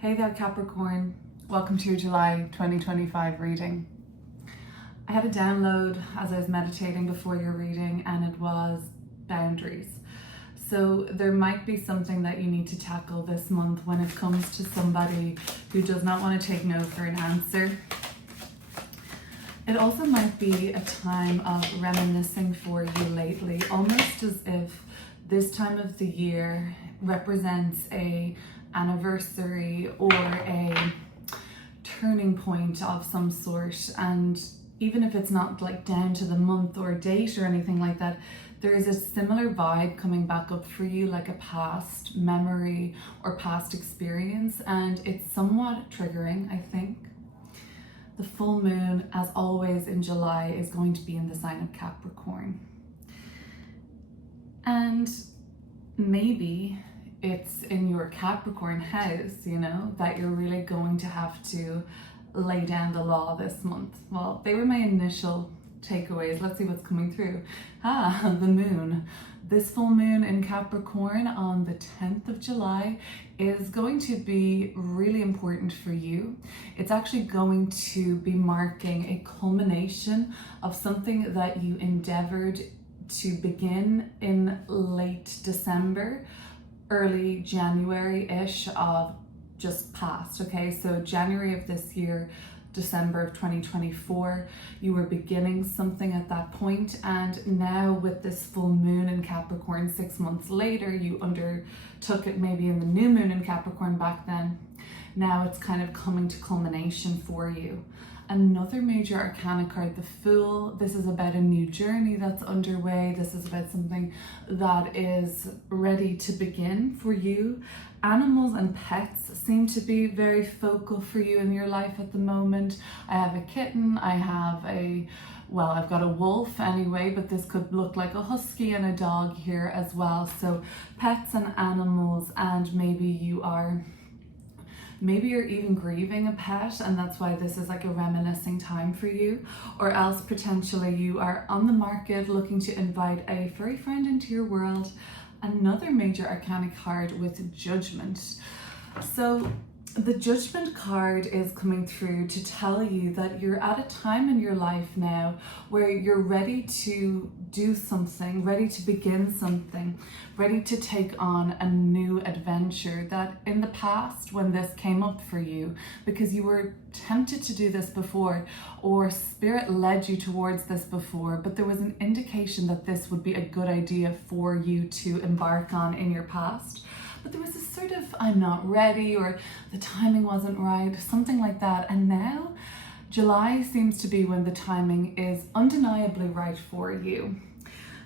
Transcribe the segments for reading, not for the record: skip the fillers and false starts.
Hey there, Capricorn. Welcome to your July 2025 reading. I had a download as I was meditating before your reading, and it was boundaries. So there might be something that you need to tackle this month when it comes to somebody who does not want to take no for an answer. It also might be a time of reminiscing for you lately, almost as if this time of the year represents a anniversary or a turning point of some sort. And even if it's not like down to the month or date or anything like that, there is a similar vibe coming back up for you, like a past memory or past experience, and it's somewhat triggering, I think. The full moon, as always in July, is going to be in the sign of Capricorn. And maybe it's in your Capricorn house, that you're really going to have to lay down the law this month. Well, they were my initial takeaways. Let's see what's coming through. The moon. This full moon in Capricorn on the 10th of July is going to be really important for you. It's actually going to be marking a culmination of something that you endeavored to begin in late December, early January-ish of just past, okay? So January of this year, December of 2024, you were beginning something at that point, and now with this full moon in Capricorn 6 months later, you undertook it maybe in the new moon in Capricorn back then. Now it's kind of coming to culmination for you. Another major arcana card, the Fool. This is about a new journey that's underway. This is about something that is ready to begin for you. Animals and pets seem to be very focal for you in your life at the moment. I have a kitten, I've got a wolf anyway, but this could look like a husky and a dog here as well. So pets and animals, and maybe you're even grieving a pet, and that's why this is like a reminiscing time for you. Or else potentially you are on the market looking to invite a furry friend into your world. Another major arcana card with Judgment. So the Judgment card is coming through to tell you that you're at a time in your life now where you're ready to do something, ready to begin something, ready to take on a new adventure. That in the past, when this came up for you, because you were tempted to do this before, or spirit led you towards this before, but there was an indication that this would be a good idea for you to embark on in your past. But there was this sort of, I'm not ready, or the timing wasn't right, something like that. And now July seems to be when the timing is undeniably right for you.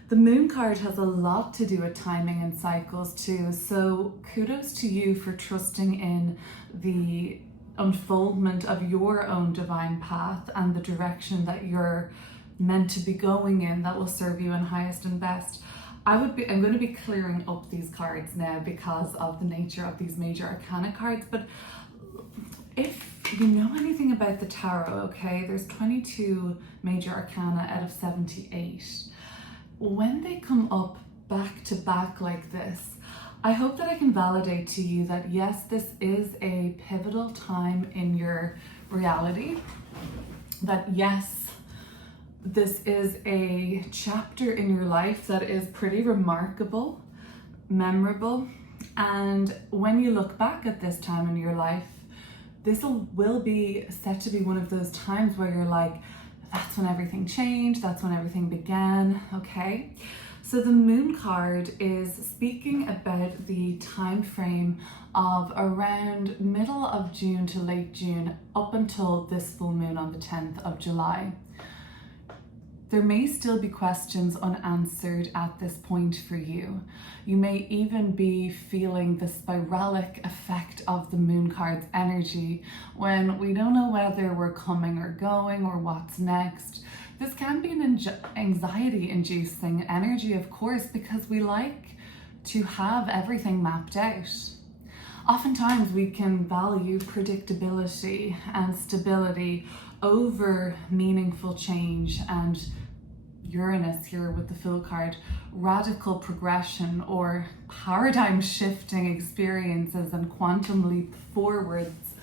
The moon card has a lot to do with timing and cycles too. So kudos to you for trusting in the unfoldment of your own divine path and the direction that you're meant to be going in that will serve you in highest and best. I'm going to be clearing up these cards now because of the nature of these major arcana cards. But if you know anything about the tarot, okay, there's 22 major arcana out of 78. When they come up back to back like this, I hope that I can validate to you that yes, this is a pivotal time in your reality. That yes, this is a chapter in your life that is pretty remarkable, memorable, and when you look back at this time in your life, this will be set to be one of those times where you're like, that's when everything changed, that's when everything began, okay? So the moon card is speaking about the time frame of around middle of June to late June up until this full moon on the 10th of July. There may still be questions unanswered at this point for you. You may even be feeling the spiralic effect of the moon card's energy when we don't know whether we're coming or going or what's next. This can be an anxiety-inducing energy, of course, because we like to have everything mapped out. Oftentimes we can value predictability and stability over meaningful change and Uranus here with the Fool card, radical progression or paradigm shifting experiences and quantum leap forwards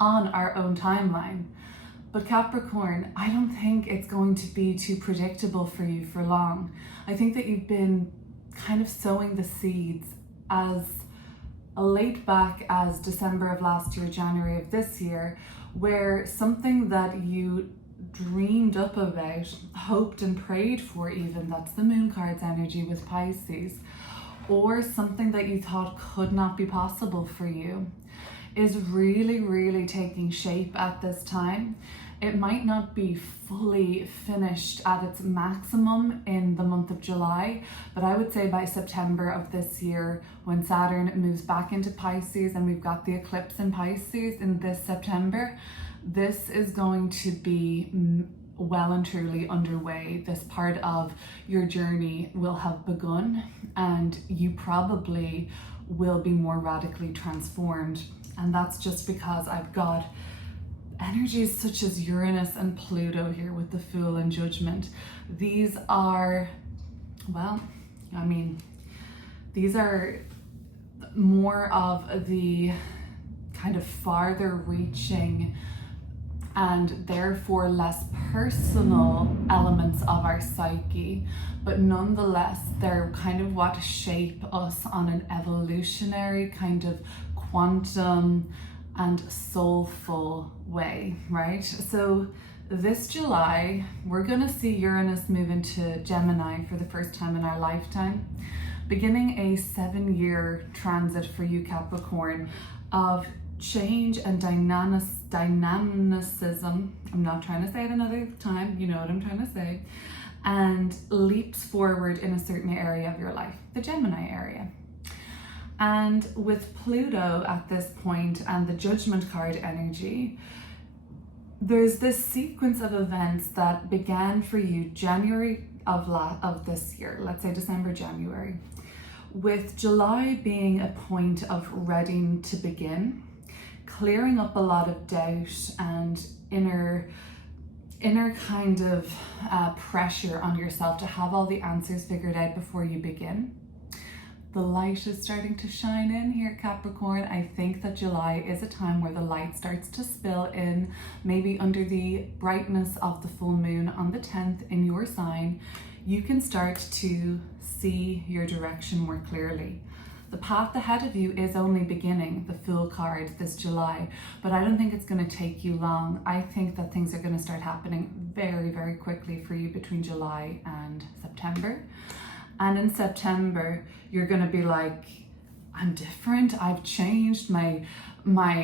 on our own timeline. But Capricorn, I don't think it's going to be too predictable for you for long. I think that you've been kind of sowing the seeds as late back as December of last year, January of this year, where something that you dreamed up about, hoped and prayed for even, that's the moon card's energy with Pisces, or something that you thought could not be possible for you, is really taking shape at this time. It might not be fully finished at its maximum in the month of July, but I would say by September of this year, when Saturn moves back into Pisces and we've got the eclipse in Pisces in this September, this is going to be well and truly underway. This part of your journey will have begun, and you probably will be more radically transformed. And that's just because I've got energies such as Uranus and Pluto here with the Fool and Judgment. These are, well, I mean, these are more of the kind of farther reaching and therefore less personal elements of our psyche, but nonetheless, they're kind of what shape us on an evolutionary kind of quantum and soulful way, right? So this July, we're gonna see Uranus move into Gemini for the first time in our lifetime, beginning a 7-year transit for you, Capricorn, of change and dynamicism. I'm not trying to say it another time, you know what I'm trying to say, and leaps forward in a certain area of your life, the Gemini area. And with Pluto at this point and the Judgment card energy, there's this sequence of events that began for you January of this year, let's say December, January, with July being a point of readying to begin, clearing up a lot of doubt and inner kind of pressure on yourself to have all the answers figured out before you begin. The light is starting to shine in here, Capricorn. I think that July is a time where the light starts to spill in, maybe under the brightness of the full moon on the 10th in your sign. You can start to see your direction more clearly. The path ahead of you is only beginning, the Fool card this July, but I don't think it's going to take you long. I think that things are going to start happening very quickly for you between July and September. And in September, you're going to be like, I'm different, I've changed my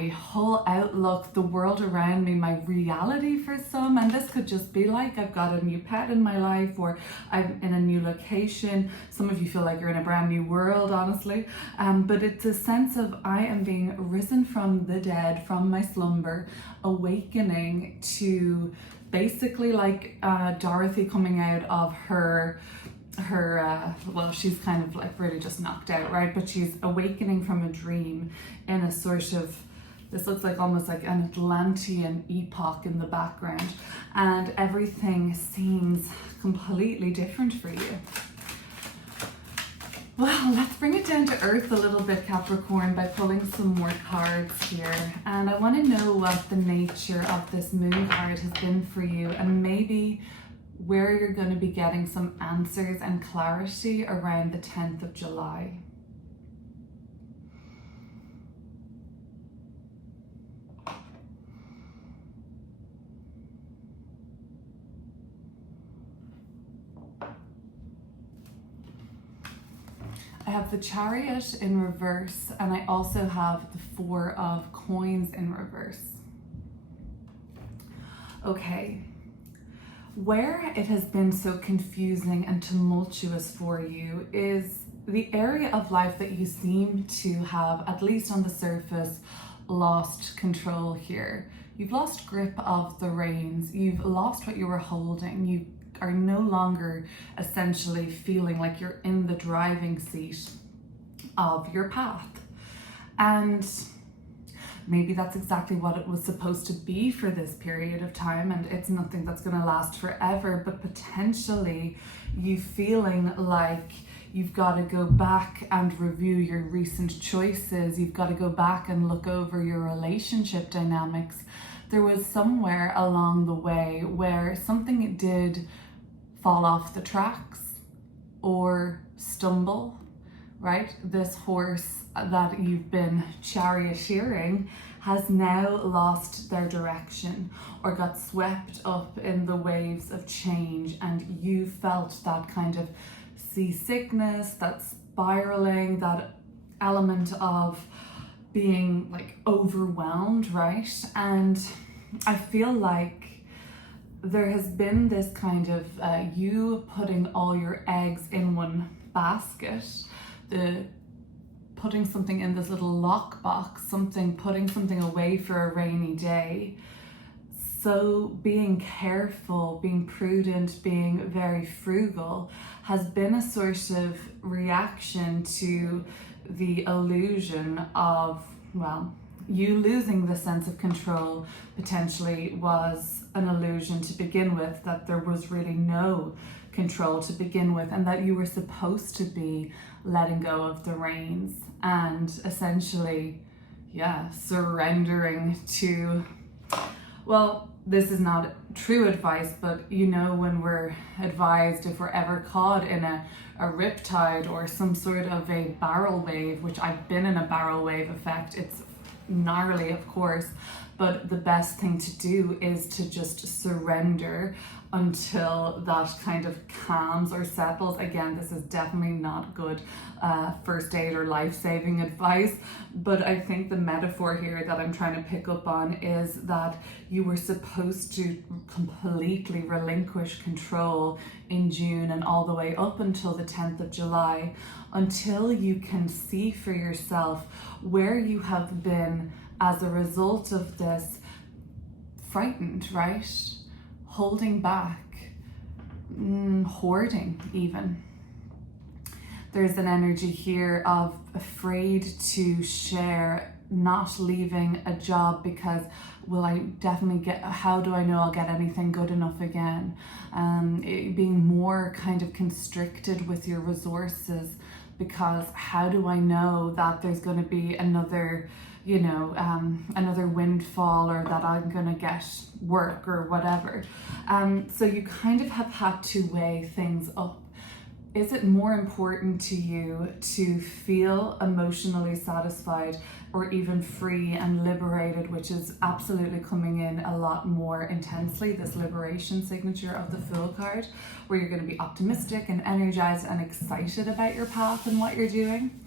whole outlook, the world around me, my reality for some. And this could just be like, I've got a new pet in my life, or I'm in a new location. Some of you feel like you're in a brand new world, honestly. But it's a sense of I am being risen from the dead, from my slumber, awakening to basically like Dorothy coming out of her well, she's kind of like really just knocked out, right? But she's awakening from a dream in a sort of, this looks like almost like an Atlantean epoch in the background, and everything seems completely different for you. Well, let's bring it down to earth a little bit, Capricorn, by pulling some more cards here. And I want to know what the nature of this moon card has been for you, and maybe where you're going to be getting some answers and clarity around the 10th of July. I have the Chariot in reverse, and I also have the 4 of Coins in reverse. Okay. Where it has been so confusing and tumultuous for you is the area of life that you seem to have, at least on the surface, lost control here. You've lost grip of the reins. You've lost what you were holding. You are no longer essentially feeling like you're in the driving seat of your path. And maybe that's exactly what it was supposed to be for this period of time, and it's nothing that's going to last forever, but potentially you feeling like you've got to go back and review your recent choices. You've got to go back and look over your relationship dynamics. There was somewhere along the way where something did fall off the tracks or stumble, right? This horse that you've been charioteering has now lost their direction or got swept up in the waves of change, and you felt that kind of seasickness, that spiraling, that element of being like overwhelmed, right? And I feel like there has been this kind of you putting all your eggs in one basket, putting something in this little lockbox, putting something away for a rainy day. So being careful, being prudent, being very frugal has been a sort of reaction to the illusion of, well, you losing the sense of control potentially was an illusion to begin with, that there was really no control to begin with, and that you were supposed to be letting go of the reins and essentially, surrendering to, well, this is not true advice, but you know, when we're advised, if we're ever caught in a riptide or some sort of a barrel wave, which I've been in a barrel wave effect, it's gnarly, of course, but the best thing to do is to just surrender until that kind of calms or settles. Again, this is definitely not good first aid or life-saving advice, but I think the metaphor here that I'm trying to pick up on is that you were supposed to completely relinquish control in June and all the way up until the 10th of July, until you can see for yourself where you have been as a result of this frightened, right? Holding back, hoarding even. There's an energy here of afraid to share, not leaving a job because will I definitely how do I know I'll get anything good enough again? Being more kind of constricted with your resources, because how do I know that there's going to be another another windfall, or that I'm gonna get work or whatever. So you kind of have had to weigh things up. Is it more important to you to feel emotionally satisfied or even free and liberated, which is absolutely coming in a lot more intensely, this liberation signature of the Fool card, where you're going to be optimistic and energized and excited about your path and what you're doing?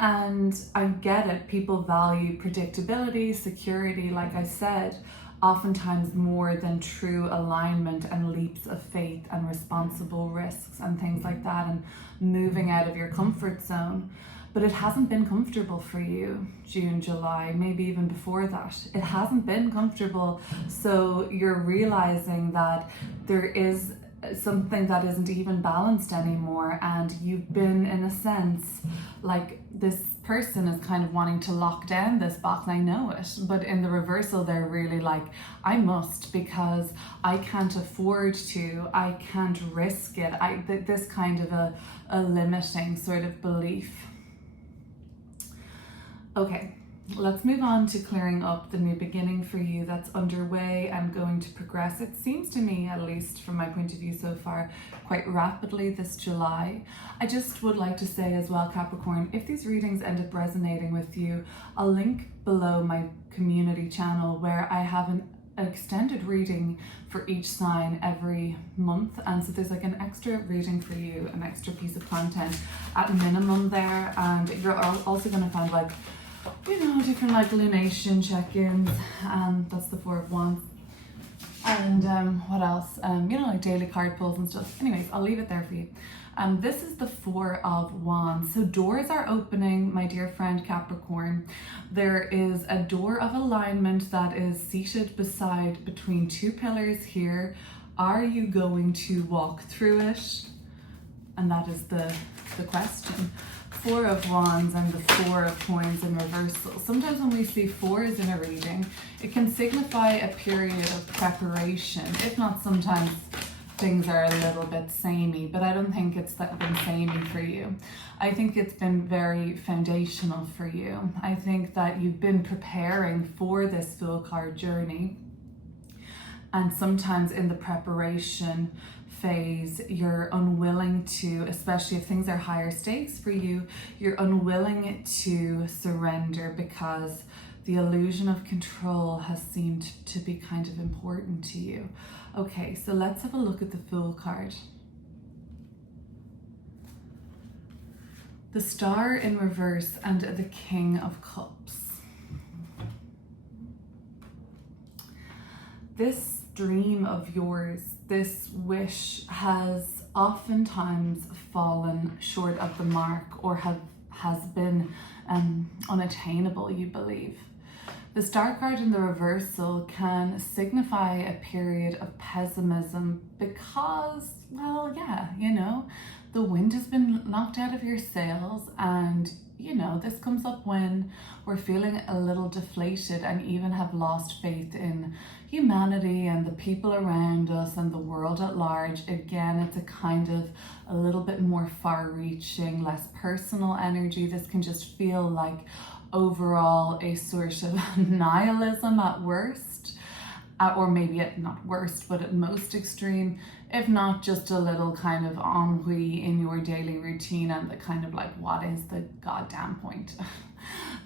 And I get it, people value predictability, security, like I said, oftentimes more than true alignment and leaps of faith and responsible risks and things like that, and moving out of your comfort zone. But it hasn't been comfortable for you, June, July, maybe even before that. It hasn't been comfortable. So you're realizing that there is something that isn't even balanced anymore, and you've been, in a sense, like this person is kind of wanting to lock down this box. I know it, but in the reversal they're really like, I must, because I can't afford to, I can't risk it. This kind of a limiting sort of belief. Okay, let's move on to clearing up the new beginning for you that's underway and going to progress. It seems to me, at least from my point of view so far, quite rapidly this July. I just would like to say as well, Capricorn, if these readings end up resonating with you, I'll link below my community channel where I have an extended reading for each sign every month, and so there's like an extra reading for you, an extra piece of content at minimum there, and you're also going to find like, you know, different like lunation check-ins, that's the Four of Wands, and what else, you know, like daily card pulls and stuff. Anyways, I'll leave it there for you. This is the Four of Wands. So doors are opening, my dear friend Capricorn. There is a door of alignment that is seated between two pillars here. Are you going to walk through it? And that is the question. Four of Wands and the Four of Coins in reversal. Sometimes when we see fours in a reading, it can signify a period of preparation. If not, sometimes things are a little bit samey, but I don't think it's been samey for you. I think it's been very foundational for you. I think that you've been preparing for this Fool card journey, and sometimes in the preparation phase, you're unwilling to, especially if things are higher stakes for you, you're unwilling to surrender because the illusion of control has seemed to be kind of important to you. Okay, so let's have a look at the Fool card. The Star in reverse and the King of Cups. This dream of yours, this wish, has oftentimes fallen short of the mark, or has been unattainable, you believe. The Star card in the reversal can signify a period of pessimism because, well, yeah, you know, the wind has been knocked out of your sails, and you know, this comes up when we're feeling a little deflated and even have lost faith in humanity and the people around us and the world at large. Again, it's a kind of a little bit more far-reaching, less personal energy. This can just feel like overall a sort of nihilism at worst, or maybe at not worst, but at most extreme, if not just a little kind of ennui in your daily routine and the kind of like, what is the goddamn point?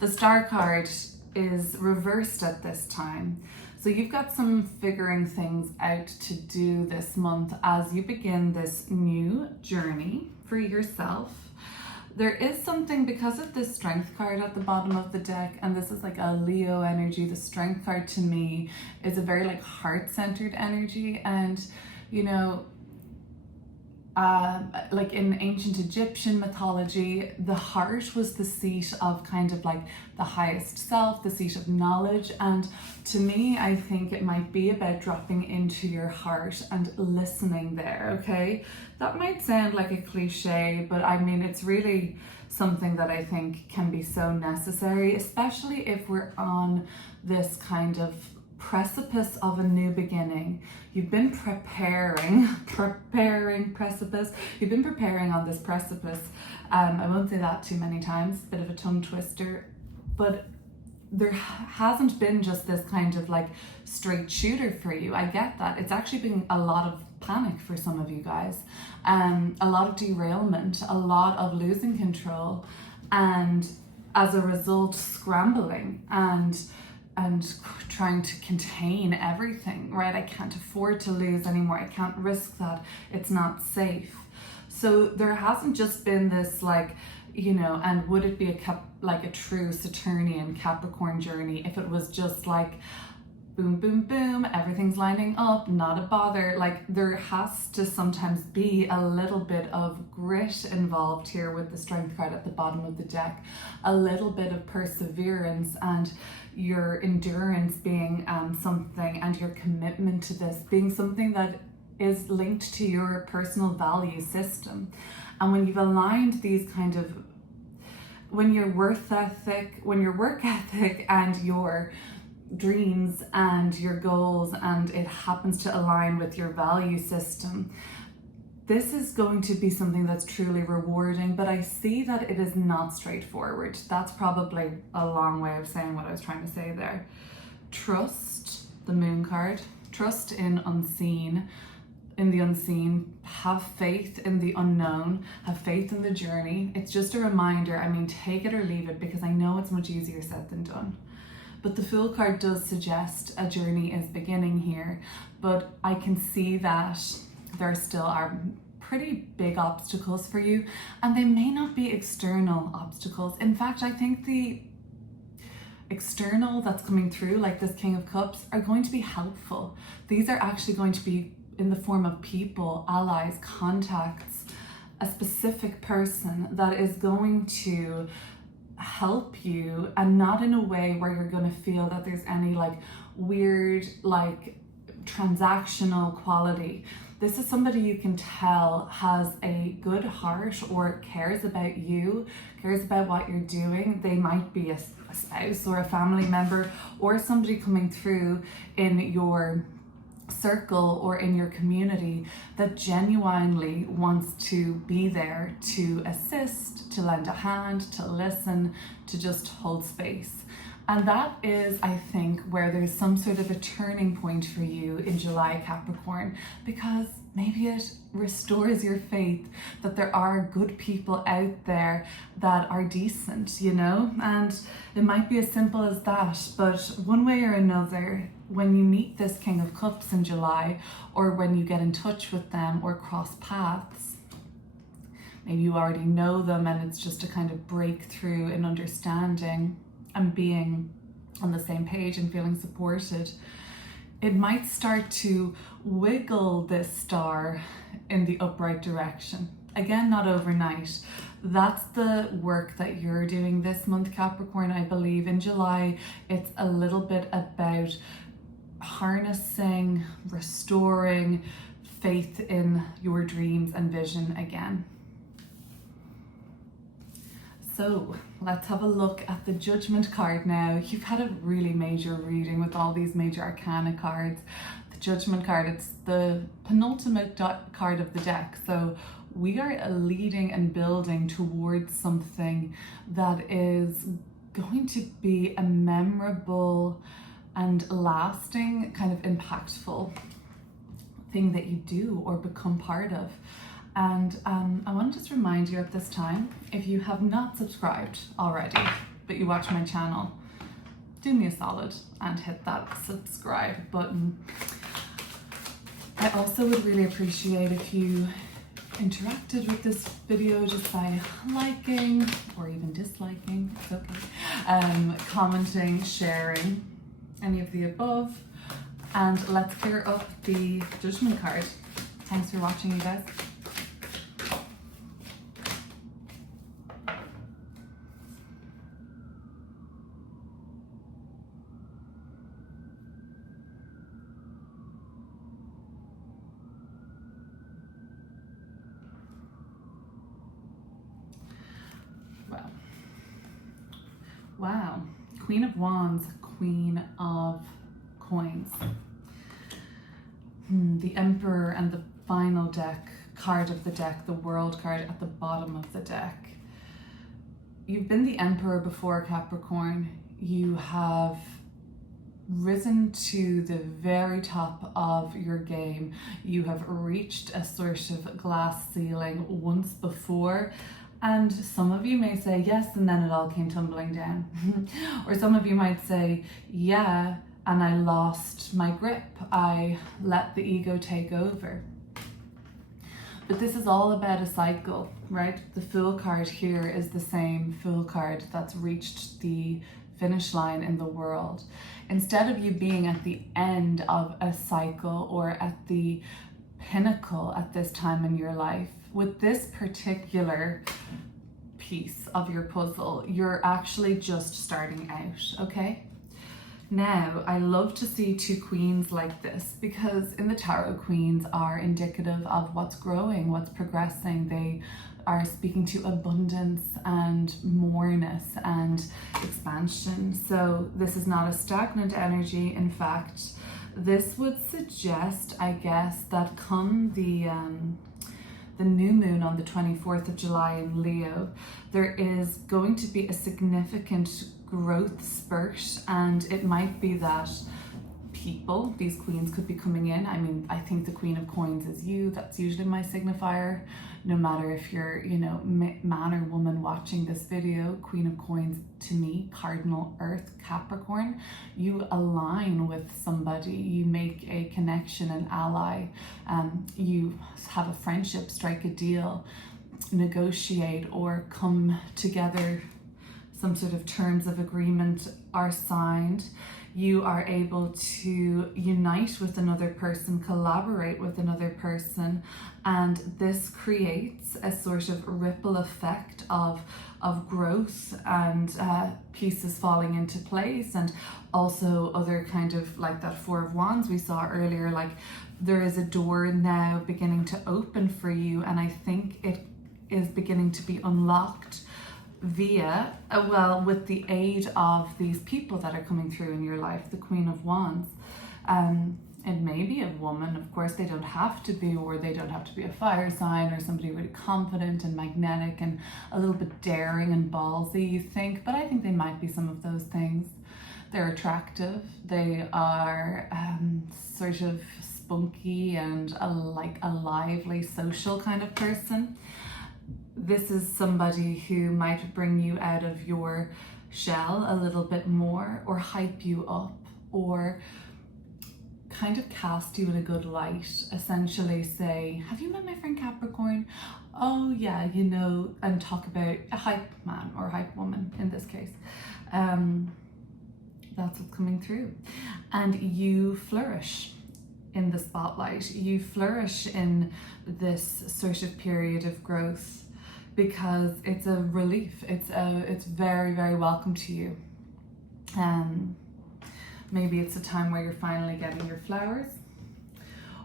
The Star card is reversed at this time. So you've got some figuring things out to do this month as you begin this new journey for yourself. There is something, because of this Strength card at the bottom of the deck, and this is like a Leo energy. The Strength card to me is a very like heart-centered energy, and you know, like in ancient Egyptian mythology, the heart was the seat of kind of like the highest self, the seat of knowledge. And to me, I think it might be about dropping into your heart and listening there, okay? That might sound like a cliche, but I mean, it's really something that I think can be so necessary, especially if we're on this kind of precipice of a new beginning. You've been preparing precipice. You've been preparing on this precipice. I won't say that too many times, bit of a tongue twister, but there hasn't been just this kind of like straight shooter for you. I get that. It's actually been a lot of panic for some of you guys, a lot of derailment, a lot of losing control, and as a result, scrambling and trying to contain everything, right? I can't afford to lose anymore. I can't risk that. It's not safe. So there hasn't just been this like, you know, and would it be a true Saturnian Capricorn journey if it was just like boom, boom, boom, everything's lining up, not a bother? Like, there has to sometimes be a little bit of grit involved here with the Strength card at the bottom of the deck, a little bit of perseverance, and your endurance being something, and your commitment to this being something that is linked to your personal value system. And when you've aligned these kind of, when your work ethic and your dreams and your goals, and it happens to align with your value system, this is going to be something that's truly rewarding. But I see that it is not straightforward. That's probably a long way of saying what I was trying to say there. Trust, the Moon card. Trust in the unseen. Have faith in the unknown. Have faith in the journey. It's just a reminder. I mean, take it or leave it, because I know it's much easier said than done. But the Fool card does suggest a journey is beginning here, but I can see that there still are pretty big obstacles for you, and they may not be external obstacles. In fact, I think the external that's coming through, like this King of Cups, are going to be helpful. These are actually going to be in the form of people, allies, contacts, a specific person that is going to help you, and not in a way where you're going to feel that there's any like weird like transactional quality. This is somebody you can tell has a good heart or cares about you, cares about what you're doing. They might be a spouse or a family member or somebody coming through in your circle or in your community that genuinely wants to be there to assist, to lend a hand, to listen, to just hold space. And that is, I think, where there's some sort of a turning point for you in July, Capricorn, because maybe it restores your faith that there are good people out there that are decent, you know? And it might be as simple as that, but one way or another, when you meet this King of Cups in July, or when you get in touch with them or cross paths, maybe you already know them and it's just a kind of breakthrough in understanding and being on the same page and feeling supported, it might start to wiggle this star in the upright direction. Again, not overnight. That's the work that you're doing this month, Capricorn. I believe in July, it's a little bit about harnessing, restoring faith in your dreams and vision again. So let's have a look at the Judgment card now. You've had a really major reading with all these major arcana cards. The Judgment card, it's the penultimate card of the deck. So we are leading and building towards something that is going to be a memorable and lasting, kind of impactful thing that you do or become part of. And I want to just remind you at this time, if you have not subscribed already, but you watch my channel, do me a solid and hit that subscribe button. I also would really appreciate if you interacted with this video just by liking or even disliking, it's okay, commenting, sharing, any of the above. And let's clear up the Judgment card. Thanks for watching, you guys. Wow, Queen of Wands, Queen of Coins. The Emperor and the final deck, card of the deck, the World card at the bottom of the deck. You've been the Emperor before, Capricorn. You have risen to the very top of your game. You have reached a sort of glass ceiling once before. And some of you may say, yes, and then it all came tumbling down. Or some of you might say, yeah, and I lost my grip. I let the ego take over. But this is all about a cycle, right? The Fool card here is the same Fool card that's reached the finish line in the world. Instead of you being at the end of a cycle or at the pinnacle at this time in your life, with this particular piece of your puzzle, you're actually just starting out, okay? Now, I love to see two queens like this because in the tarot, queens are indicative of what's growing, what's progressing. They are speaking to abundance and moreness and expansion. So this is not a stagnant energy. In fact, this would suggest, I guess, that come the new moon on the 24th of July in Leo, there is going to be a significant growth spurt, and it might be that people, these queens could be coming in. I mean, I think the Queen of Coins is you. That's usually my signifier. No matter if you're, you know, man or woman watching this video, Queen of Coins to me, Cardinal Earth, Capricorn, you align with somebody, you make a connection, an ally, you have a friendship, strike a deal, negotiate, or come together some sort of terms of agreement are signed. You are able to unite with another person, collaborate with another person, and this creates a sort of ripple effect of growth and pieces falling into place, and also other kind of like that Four of Wands we saw earlier, like there is a door now beginning to open for you, and I think it is beginning to be unlocked via, with the aid of these people that are coming through in your life, the Queen of Wands. It may be a woman, of course, they don't have to be, or they don't have to be a fire sign or somebody really confident and magnetic and a little bit daring and ballsy, you think, but I think they might be some of those things. They're attractive, they are sort of spunky and a lively social kind of person. This is somebody who might bring you out of your shell a little bit more, or hype you up, or kind of cast you in a good light. Essentially say, have you met my friend Capricorn? Oh yeah, you know, and talk about a hype man or hype woman in this case. That's what's coming through. And you flourish in the spotlight. You flourish in this sort of period of growth, because it's a relief. It's very, very welcome to you. Maybe it's a time where you're finally getting your flowers,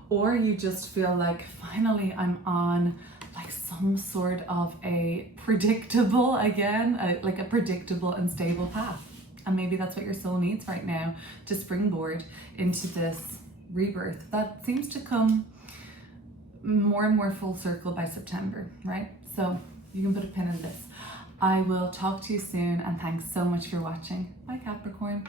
or you just feel like finally I'm on like some sort of a predictable, like a predictable and stable path. And maybe that's what your soul needs right now to springboard into this rebirth that seems to come more and more full circle by September, right? So you can put a pin in this. I will talk to you soon, and thanks so much for watching. Bye, Capricorn.